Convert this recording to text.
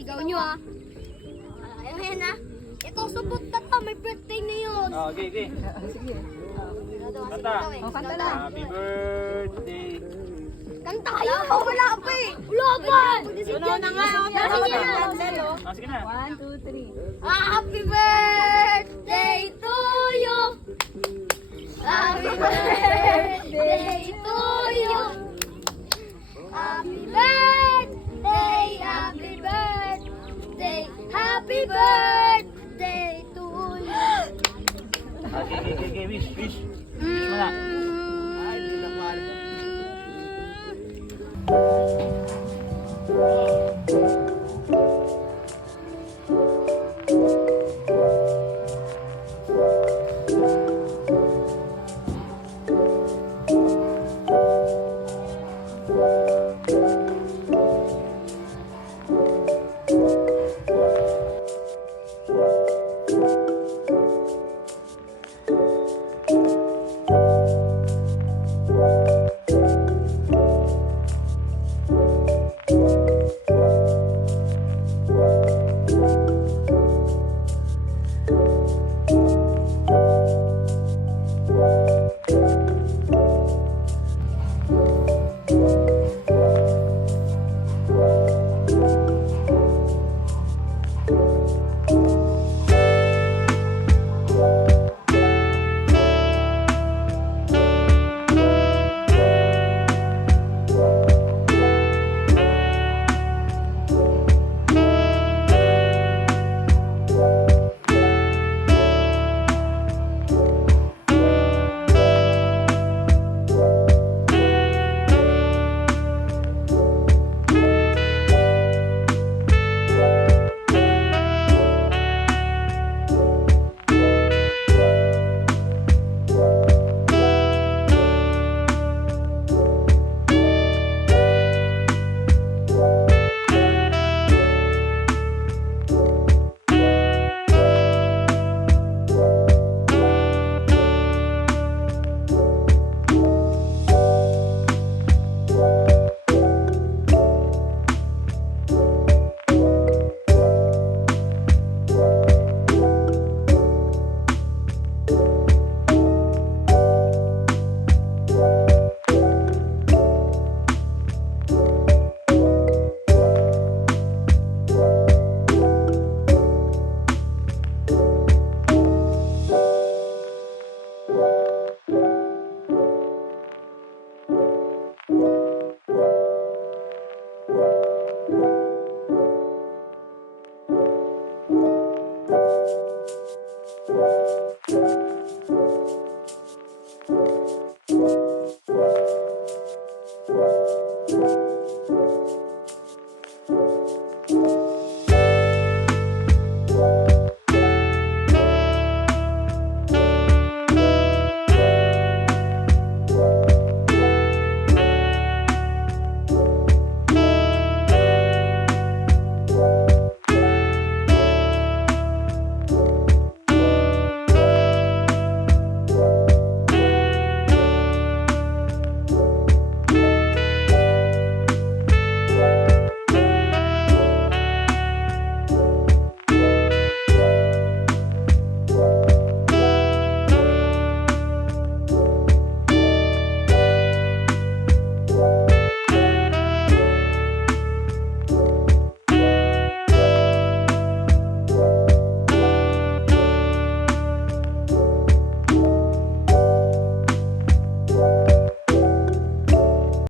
Sigaw nyo ah. Ayan ah. Ito, supot na to. May birthday na yun. Okay, okay. Sige. Kanta. Kanta lang. Happy birthday. Kanta kayo. Wala pa eh. Wala pa. Suno na nga. Sige na. 1, 2, 3. Happy birthday to you. Happy birthday to you. Happy birthday, happy birthday, happy birthday to you. Okay, wish. Wish mo na. Ay, hindi na